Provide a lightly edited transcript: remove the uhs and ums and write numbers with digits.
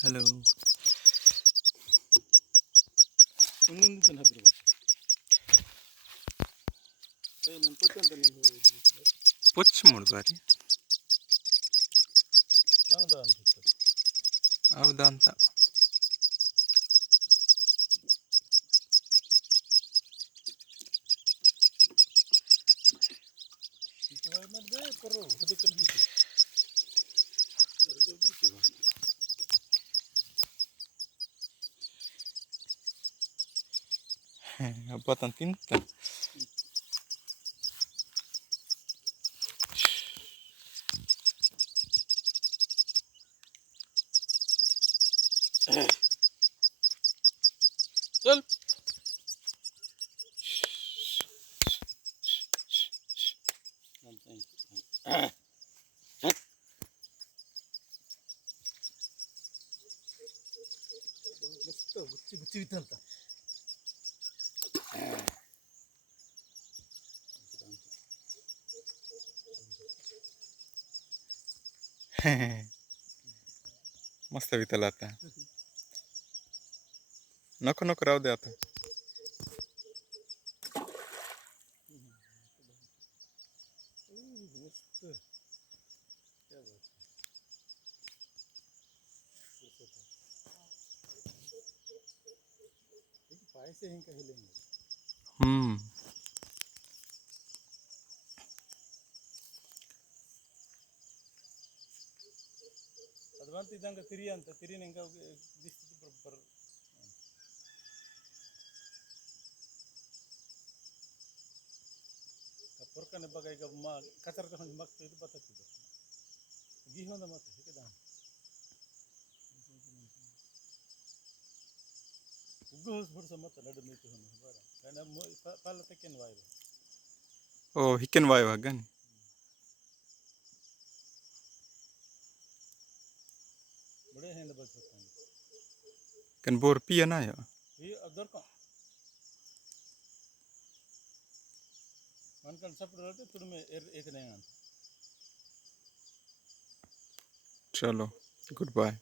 ಹಲೋ. ಒಂದೊಂದು ತನ ಹತ್ರ ನಾನು ಕೊಟ್ಟಂತ ನಿಮ್ಗೆ ಪುಚ್ಚ ಮಾಡ್ಬಾರಿ ನಂಗದ ಅನ್ಸುತ್ತೆ. ಹೌದಾ ಅಂತ ಮಾಡಿದೆ ಪರು ಅದಕ್ಕೆ ನಿಂತು ಹಬ್ಬ ತಂದು ತಿಂತ चल मस्त गुच्ची गुच्ची विचारता मस्त वितला आता नको नको राहू दे आता. मस्त क्या बात है पाय से ही कहीं लेंगे ಅದು ಬಂತಿದ್ದಂಗೆ ತಿರಿ ಅಂತ ತಿರಿ ನಿಂಗೆ ದಿಸ್ತಿದ್ದು ಬರೋಬ್ಬರ ಪುರ್ಕನೆ ಬಗ ಈಗ ಕಚರ ತಗೊಂಡು ಮಕ್ತು ಇದು ಬತ್ತಿದ್ದು ಗೀ ಹೊಂದ ಮತ್ತೆ ಸಿಕ್ಕಿದ ಉಗ್ಗು ಹೊಸ್ಬಿಡ್ಸ ಮತ್ತೆ ನಡು ಮೀತು ಹೊಂದ ಬರ ಪಾಲ ತೆಕ್ಕೇನು ವಾಯ್ದು ಓ ಹಿಕ್ಕನ್ ವಾಯು ಹಾಗನ್ बड़े हैं बस होता है कन बोर पिया ना या ये अदर का मन कर सब रहते तुम में एक नहीं आना. चलो गुड बाय.